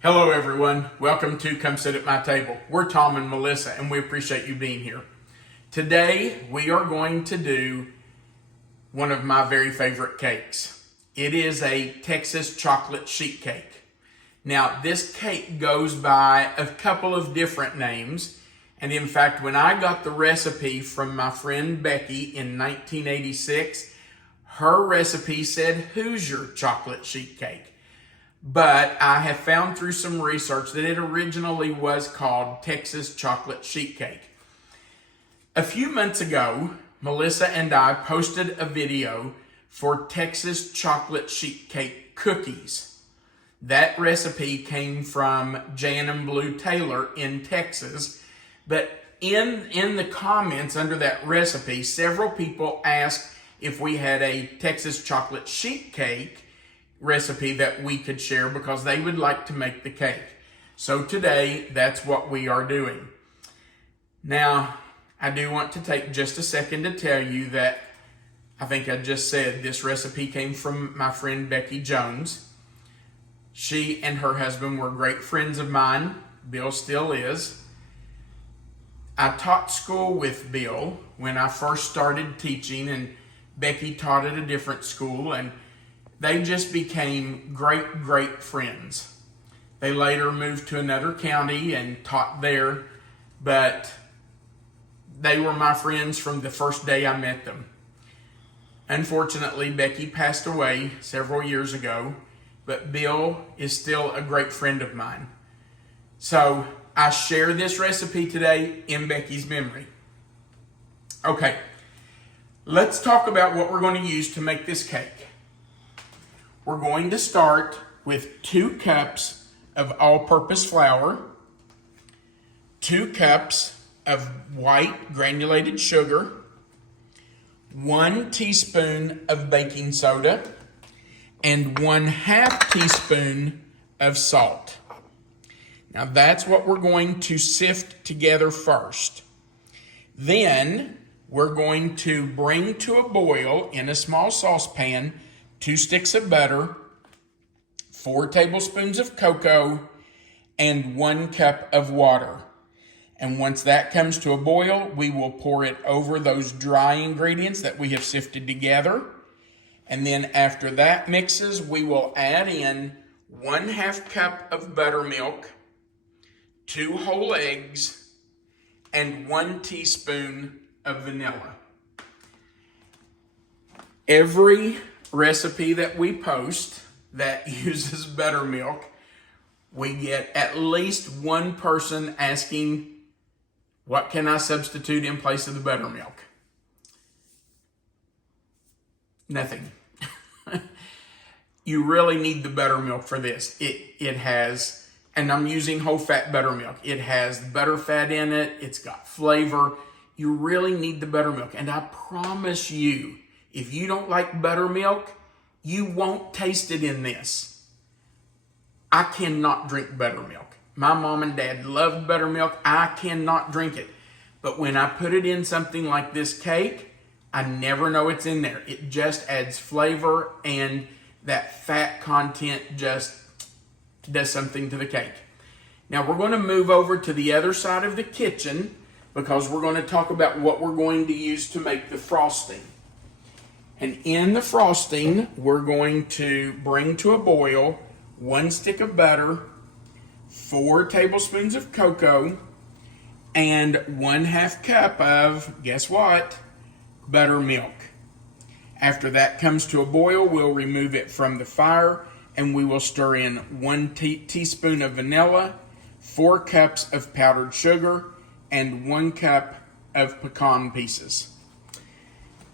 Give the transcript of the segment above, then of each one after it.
Hello everyone, welcome to Come Sit at My Table. We're Tom and Melissa and we appreciate you being here. Today we are going to do one of my very favorite cakes. It is a Texas chocolate sheet cake. Now this cake goes by a couple of different names, and in fact when I got the recipe from my friend Becky in 1986, her recipe said Hoosier chocolate sheet cake. But I have found through some research that it originally was called Texas chocolate sheet cake. A few months ago, Melissa and I posted a video for Texas chocolate sheet cake cookies. That recipe came from Jan and Blue Taylor in Texas, but in the comments under that recipe, several people asked if we had a Texas chocolate sheet cake recipe that we could share because they would like to make the cake. So today, that's what we are doing. Now, I do want to take just a second to tell you that I think I just said this recipe came from my friend Becky Jones. She and her husband were great friends of mine. Bill still is. I taught school with Bill when I first started teaching, and Becky taught at a different school, and they just became great friends. They later moved to another county and taught there, but they were my friends from the first day I met them. Unfortunately, Becky passed away several years ago, but Bill is still a great friend of mine. So I share this recipe today in Becky's memory. Okay, let's talk about what we're going to use to make this cake. We're going to start with 2 cups of all-purpose flour, 2 cups of white granulated sugar, 1 teaspoon of baking soda, and 1/2 teaspoon of salt. Now that's what we're going to sift together first. Then we're going to bring to a boil in a small saucepan 2 sticks of butter, 4 tablespoons of cocoa, and 1 cup of water. And once that comes to a boil, we will pour it over those dry ingredients that we have sifted together. And then after that mixes, we will add in 1/2 cup of buttermilk, 2 whole eggs, and 1 teaspoon of vanilla. Every recipe that we post that uses buttermilk, we get at least one person asking, what can I substitute in place of the buttermilk? Nothing. You really need the buttermilk for this. It has, and I'm using whole fat buttermilk. It has butter fat in it. It's got flavor. You really need the buttermilk. And I promise you, if you don't like buttermilk, you won't taste it in this. I cannot drink buttermilk. My mom and dad loved buttermilk. I cannot drink it. But when I put it in something like this cake, I never know it's in there. It just adds flavor, and that fat content just does something to the cake. Now we're going to move over to the other side of the kitchen because we're going to talk about what we're going to use to make the frosting. And in the frosting, we're going to bring to a boil 1 stick of butter, 4 tablespoons of cocoa, and 1/2 cup of, guess what? Buttermilk. After that comes to a boil, we'll remove it from the fire and we will stir in 1 teaspoon of vanilla, 4 cups of powdered sugar, and 1 cup of pecan pieces.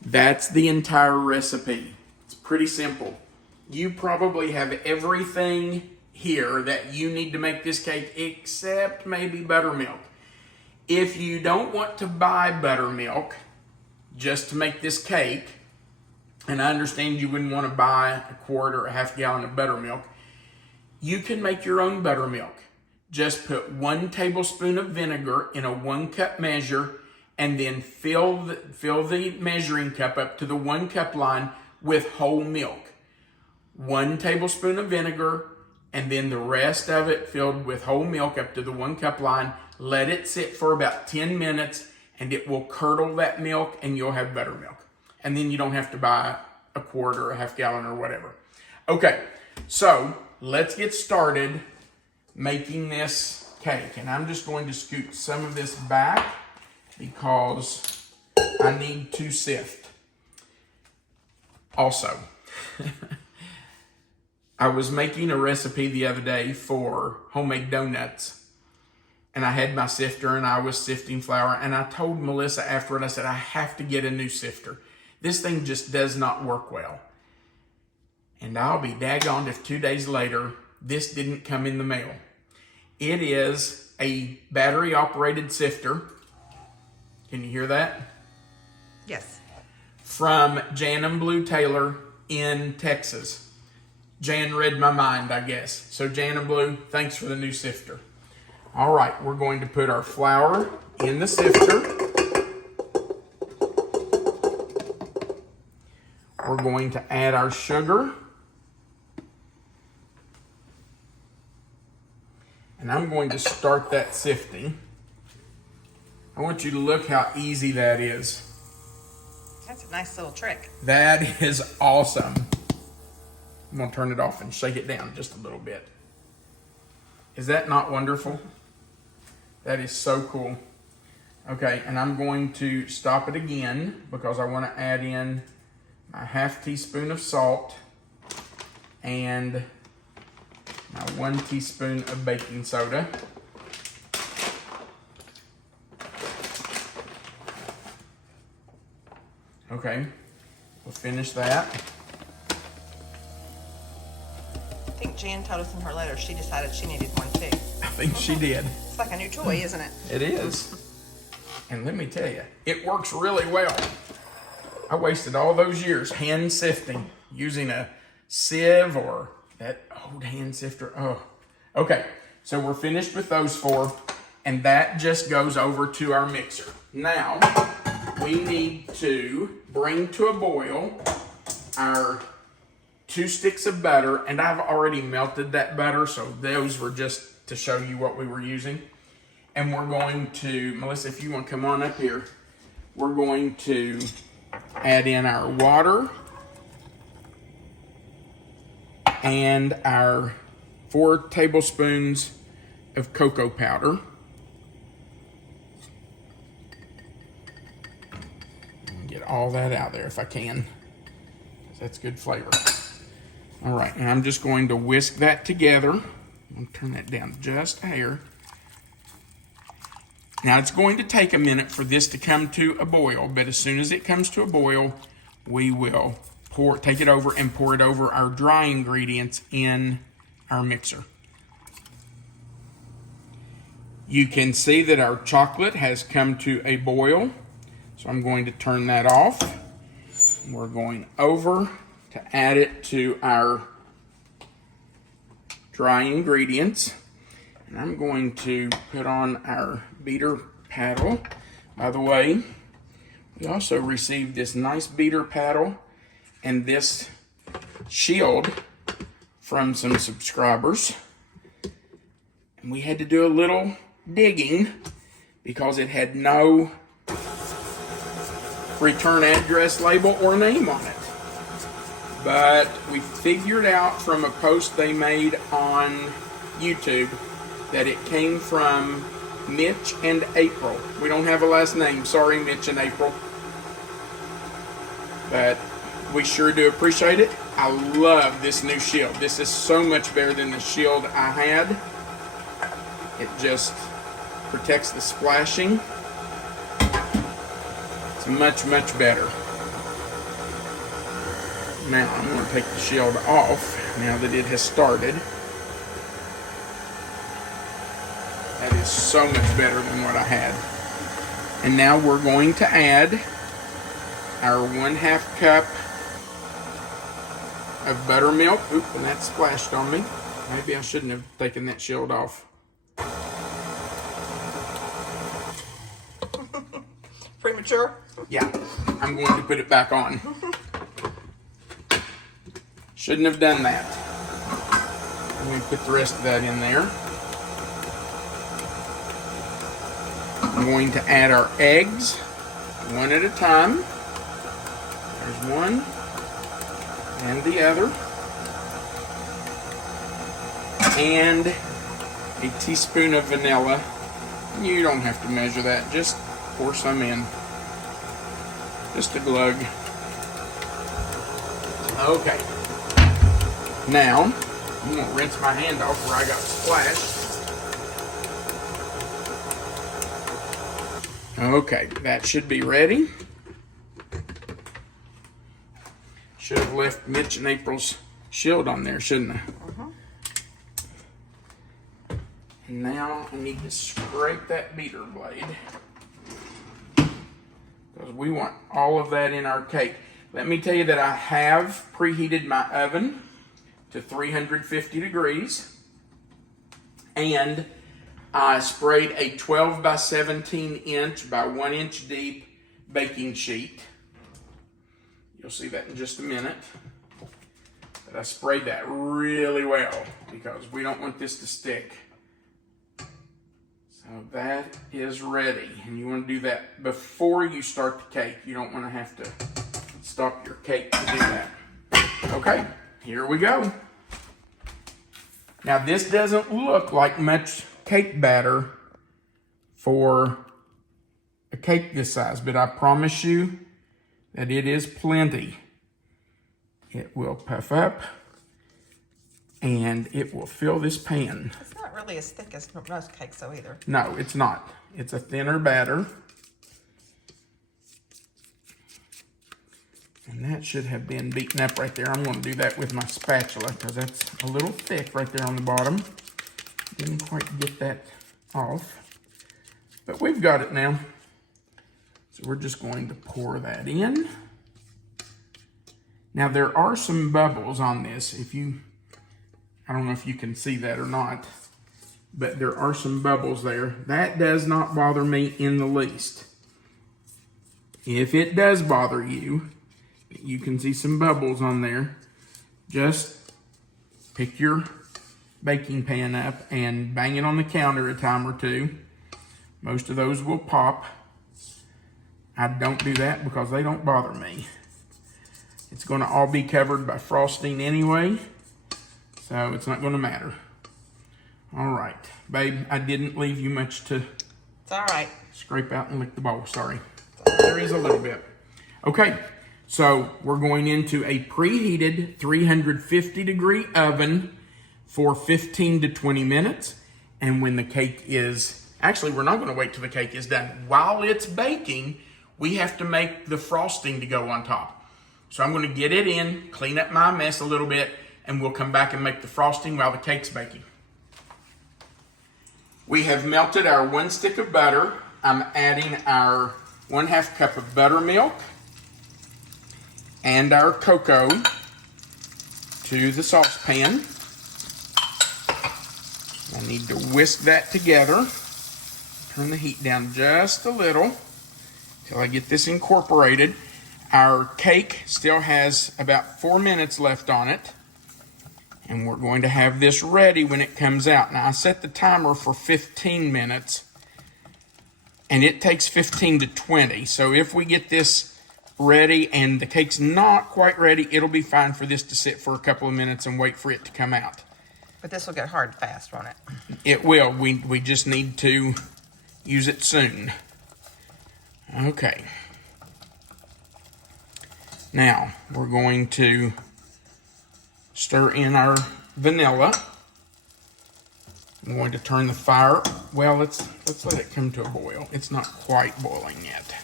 That's the entire recipe. It's pretty simple. You probably have everything here that you need to make this cake except maybe buttermilk. If you don't want to buy buttermilk just to make this cake, and I understand you wouldn't want to buy a quart or a half gallon of buttermilk, you can make your own buttermilk. Just put 1 tablespoon of vinegar in a 1 cup measure and then fill the measuring cup up to the 1 cup line with whole milk. 1 tablespoon of vinegar, and then the rest of it filled with whole milk up to the 1 cup line. Let it sit for about 10 minutes and it will curdle that milk and you'll have buttermilk. And then you don't have to buy a quart or a half gallon or whatever. Okay, so let's get started making this cake. And I'm just going to scoot some of this back because I need to sift. Also, I was making a recipe the other day for homemade donuts, and I had my sifter and I was sifting flour, and I told Melissa afterward, I said, I have to get a new sifter. This thing just does not work well. And I'll be daggone if 2 days later, this didn't come in the mail. It is a battery operated sifter. Can you hear that? Yes. From Jan and Blue Taylor in Texas. Jan read my mind, I guess. So Jan and Blue, thanks for the new sifter. All right, we're going to put our flour in the sifter. We're going to add our sugar. And I'm going to start that sifting. I want you to look how easy that is. That's a nice little trick. That is awesome. I'm going to turn it off and shake it down just a little bit. Is that not wonderful? That is so cool. Okay, and I'm going to stop it again because I want to add in my ½ teaspoon of salt and my 1 teaspoon of baking soda. Okay, we'll finish that. I think Jan told us in her letter she decided she needed one too. I think she did. It's like a new toy, isn't it? It is. And let me tell you, it works really well. I wasted all those years hand sifting using a sieve or that old hand sifter. Oh, okay. So we're finished with those 4, and that just goes over to our mixer. Now, we need to bring to a boil our 2 sticks of butter, and I've already melted that butter, so those were just to show you what we were using. And we're going to, Melissa, if you want to come on up here, we're going to add in our water and our 4 tablespoons of cocoa powder. Get all that out there if I can. That's good flavor. All right, and I'm just going to whisk that together. I'm going to turn that down just a hair. Now it's going to take a minute for this to come to a boil, but as soon as it comes to a boil, we will take it over and pour it over our dry ingredients in our mixer. You can see that our chocolate has come to a boil, so I'm going to turn that off. We're going over to add it to our dry ingredients. And I'm going to put on our beater paddle. By the way, we also received this nice beater paddle and this shield from some subscribers. And we had to do a little digging because it had no return address label or name on it. But we figured out from a post they made on YouTube that it came from Mitch and April. We don't have a last name. Sorry, Mitch and April. But we sure do appreciate it. I love this new shield. This is so much better than the shield I had. It just protects the splashing. It's much, much better. Now I'm going to take the shield off now that it has started. That is so much better than what I had. And now we're going to add our 1/2 cup of buttermilk. Oop, and that splashed on me. Maybe I shouldn't have taken that shield off. Premature? Yeah, I'm going to put it back on. Shouldn't have done that. I'm me put the rest of that in there. I'm going to add our eggs one at a time. There's one and the other. And a teaspoon of vanilla. You don't have to measure that, just pour some in. Just a glug. Okay. Now, I'm going to rinse my hand off where I got splashed. Okay, that should be ready. Should have left Mitch and April's shield on there, shouldn't I? And now I need to scrape that beater blade, because we want all of that in our cake. Let me tell you that I have preheated my oven to 350 degrees, and I sprayed a 12 by 17 inch by 1 inch deep baking sheet. You'll see that in just a minute. But I sprayed that really well because we don't want this to stick. So that is ready. And you want to do that before you start the cake. You don't want to have to stop your cake to do that. Okay, here we go. Now this doesn't look like much cake batter for a cake this size, but I promise you that it is plenty. It will puff up and it will fill this pan. It's not really as thick as most cakes though either. No, it's not. It's a thinner batter. And that should have been beaten up right there. I'm going to do that with my spatula because that's a little thick right there on the bottom. Didn't quite get that off, but we've got it now. So we're just going to pour that in. Now there are some bubbles on this. I don't know if you can see that or not, but there are some bubbles there. That does not bother me in the least. If it does bother you, you can see some bubbles on there, just pick your baking pan up and bang it on the counter a time or two. Most of those will pop. I don't do that because they don't bother me. It's going to all be covered by frosting anyway, so it's not going to matter. All right, babe, I didn't leave you much to It's all right. Scrape out and lick the bowl, sorry. There is a little bit. Okay, so we're going into a preheated 350 degree oven for 15 to 20 minutes. And when the cake is, actually we're not going to wait till the cake is done. While it's baking, we have to make the frosting to go on top. So I'm going to get it in, clean up my mess a little bit, and we'll come back and make the frosting while the cake's baking. We have melted our 1 stick of butter. I'm adding our 1/2 cup of buttermilk and our cocoa to the saucepan. I need to whisk that together. Turn the heat down just a little till I get this incorporated. Our cake still has about 4 minutes left on it, and we're going to have this ready when it comes out. Now I set the timer for 15 minutes, and it takes 15 to 20. So if we get this ready and the cake's not quite ready, it'll be fine for this to sit for a couple of minutes and wait for it to come out. But this will get hard fast, won't it? It will. We just need to use it soon. Okay. Now we're going to stir in our vanilla. I'm going to turn the fire. Well, let's let it come to a boil. It's not quite boiling yet.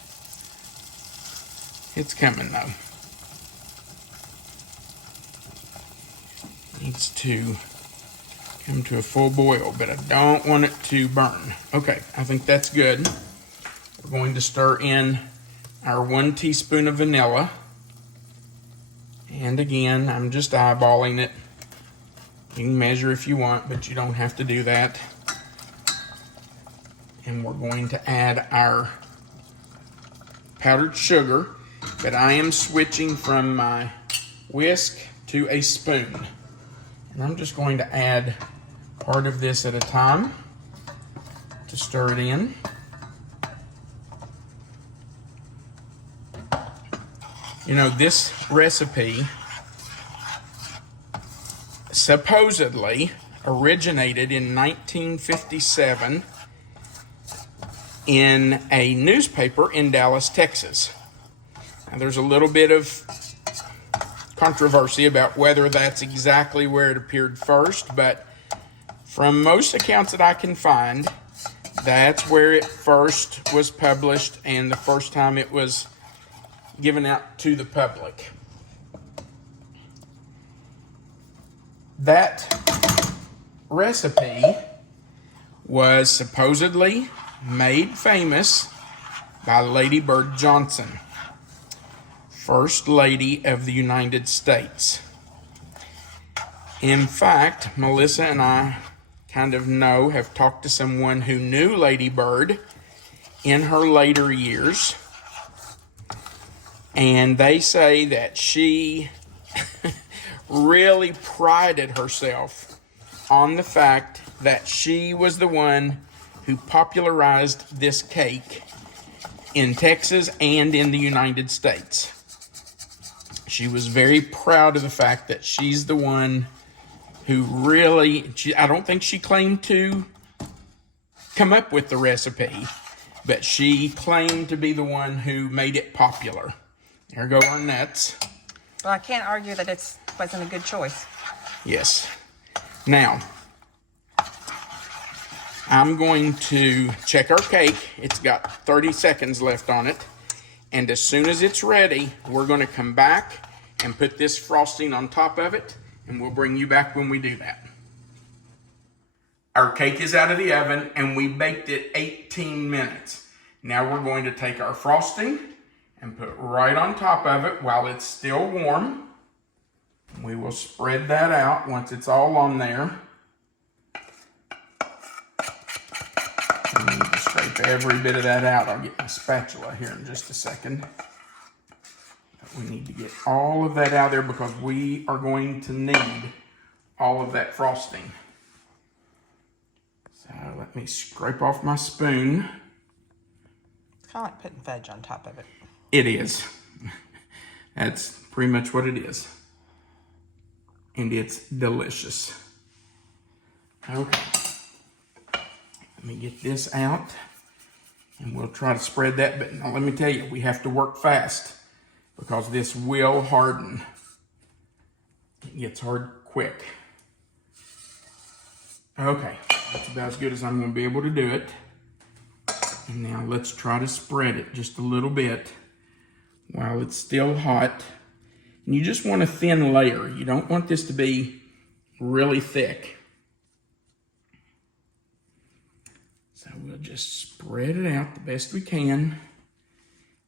It's coming though. Needs to come to a full boil, but I don't want it to burn. Okay, I think that's good. We're going to stir in our 1 teaspoon of vanilla. And again, I'm just eyeballing it. You can measure if you want, but you don't have to do that. And we're going to add our powdered sugar, but I am switching from my whisk to a spoon. And I'm just going to add part of this at a time to stir it in. You know, this recipe supposedly originated in 1957 in a newspaper in Dallas, Texas. Now, there's a little bit of controversy about whether that's exactly where it appeared first, but from most accounts that I can find, that's where it first was published and the first time it was given out to the public. That recipe was supposedly made famous by Lady Bird Johnson, First Lady of the United States. In fact, Melissa and I kind of have talked to someone who knew Lady Bird in her later years, and they say that she really prided herself on the fact that she was the one who popularized this cake in Texas and in the United States. She was very proud of the fact that she's the one who really, I don't think she claimed to come up with the recipe, but she claimed to be the one who made it popular. There go our nuts. Well, I can't argue that it wasn't a good choice. Yes. Now, I'm going to check our cake. It's got 30 seconds left on it. And as soon as it's ready, we're going to come back and put this frosting on top of it. And we'll bring you back when we do that. Our cake is out of the oven and we baked it 18 minutes. Now we're going to take our frosting and put right on top of it while it's still warm. We will spread that out once it's all on there. I need to scrape every bit of that out. I'll get my spatula here in just a second. But we need to get all of that out there because we are going to need all of that frosting. So let me scrape off my spoon. It's kind of like putting fudge on top of it. It is. That's pretty much what it is. And it's delicious. Okay. Let me get this out. And we'll try to spread that. But now let me tell you, we have to work fast because this will harden. It gets hard quick. Okay. That's about as good as I'm going to be able to do it. And now let's try to spread it just a little bit while it's still hot. And you just want a thin layer. You don't want this to be really thick. So we'll just spread it out the best we can.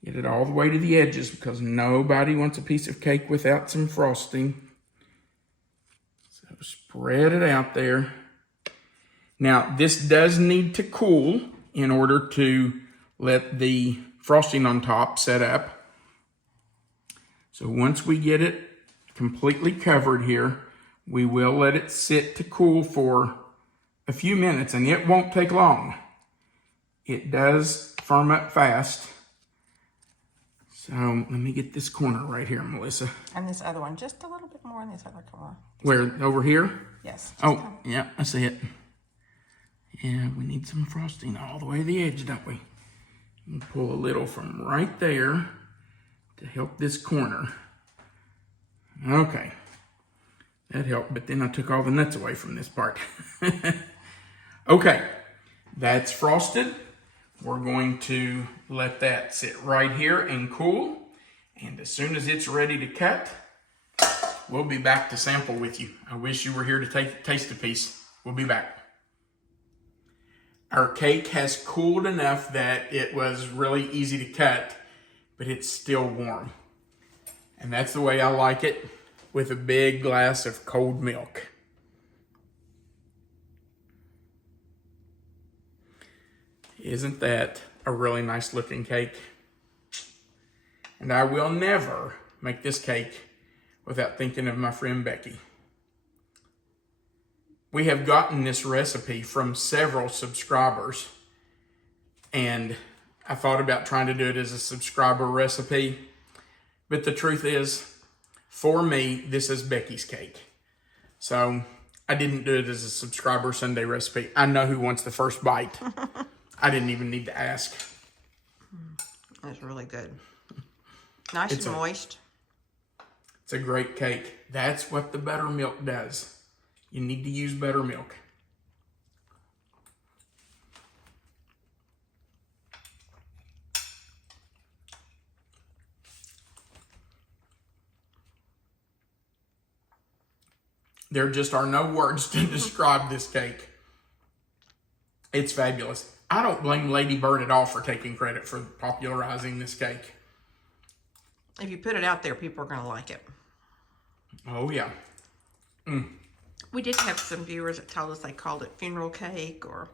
Get it all the way to the edges because nobody wants a piece of cake without some frosting. So spread it out there. Now this does need to cool in order to let the frosting on top set up. So once we get it completely covered here, we will let it sit to cool for a few minutes, and it won't take long. It does firm up fast. So let me get this corner right here, Melissa. And this other one, just a little bit more in this other corner. Where, over here? Yes. Oh, yeah, I see it. Yeah, we need some frosting all the way to the edge, don't we? And pull a little from right there to help this corner. Okay. That helped, but then I took all the nuts away from this part. Okay, that's frosted. We're going to let that sit right here and cool. And as soon as it's ready to cut, we'll be back to sample with you. I wish you were here to taste a piece. We'll be back. Our cake has cooled enough that it was really easy to cut, but it's still warm. And that's the way I like it, with a big glass of cold milk. Isn't that a really nice looking cake? And I will never make this cake without thinking of my friend Becky. We have gotten this recipe from several subscribers, and I thought about trying to do it as a subscriber recipe, but the truth is, for me, this is Becky's cake. So I didn't do it as a subscriber Sunday recipe. I know who wants the first bite. I didn't even need to ask. It's really good. Nice and moist. It's a great cake. That's what the buttermilk does. You need to use buttermilk. There just are no words to describe this cake. It's fabulous. I don't blame Lady Bird at all for taking credit for popularizing this cake. If you put it out there, people are going to like it. Oh, yeah. We did have some viewers that told us they called it funeral cake or,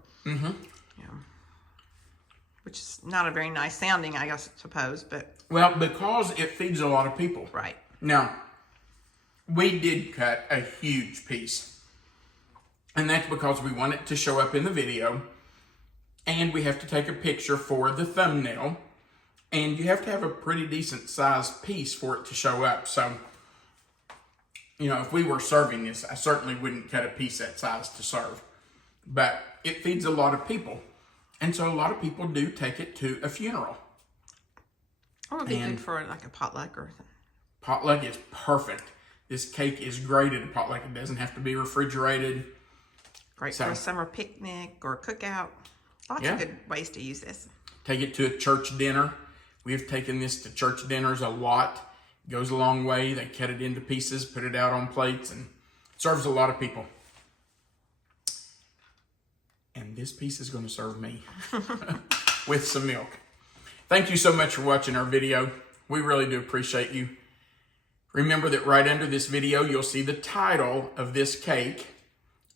which is not a very nice sounding, I suppose, but. Well, because it feeds a lot of people. Right. Now, we did cut a huge piece, and that's because we want it to show up in the video, and we have to take a picture for the thumbnail, and you have to have a pretty decent sized piece for it to show up. So, you know, if we were serving this, I certainly wouldn't cut a piece that size to serve, but it feeds a lot of people, and so a lot of people do take it to a funeral. Or it would be good for like a potluck or something. Potluck is perfect. This cake is great at a potluck. It doesn't have to be refrigerated. Great for a summer picnic or a cookout. Lots of good ways to use this. Take it to a church dinner. We've taken this to church dinners a lot. It goes a long way. They cut it into pieces, put it out on plates, and serves a lot of people. And this piece is going to serve me with some milk. Thank you so much for watching our video. We really do appreciate you. Remember that right under this video, you'll see the title of this cake.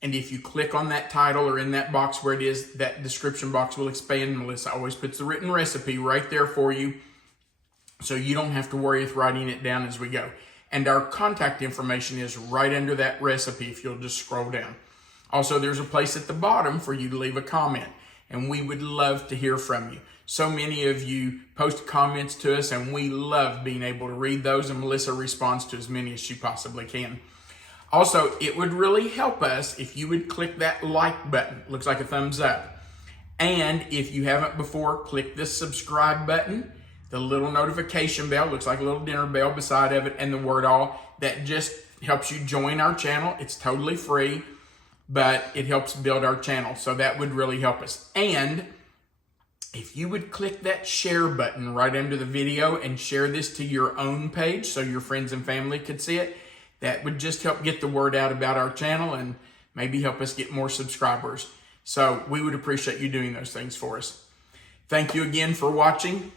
And if you click on that title or in that box where it is, that description box will expand. Melissa always puts the written recipe right there for you, so you don't have to worry with writing it down as we go. And our contact information is right under that recipe if you'll just scroll down. Also, there's a place at the bottom for you to leave a comment, and we would love to hear from you. So many of you post comments to us, and we love being able to read those, and Melissa responds to as many as she possibly can. Also, it would really help us if you would click that like button. It looks like a thumbs up. And if you haven't before, click the subscribe button. The little notification bell, looks like a little dinner bell beside of it, and the word all. That just helps you join our channel. It's totally free, but it helps build our channel. So that would really help us. And if you would click that share button right under the video and share this to your own page so your friends and family could see it, that would just help get the word out about our channel and maybe help us get more subscribers. So we would appreciate you doing those things for us. Thank you again for watching.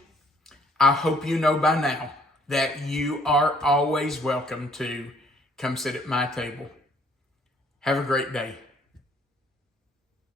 I hope you know by now that you are always welcome to come sit at my table. Have a great day.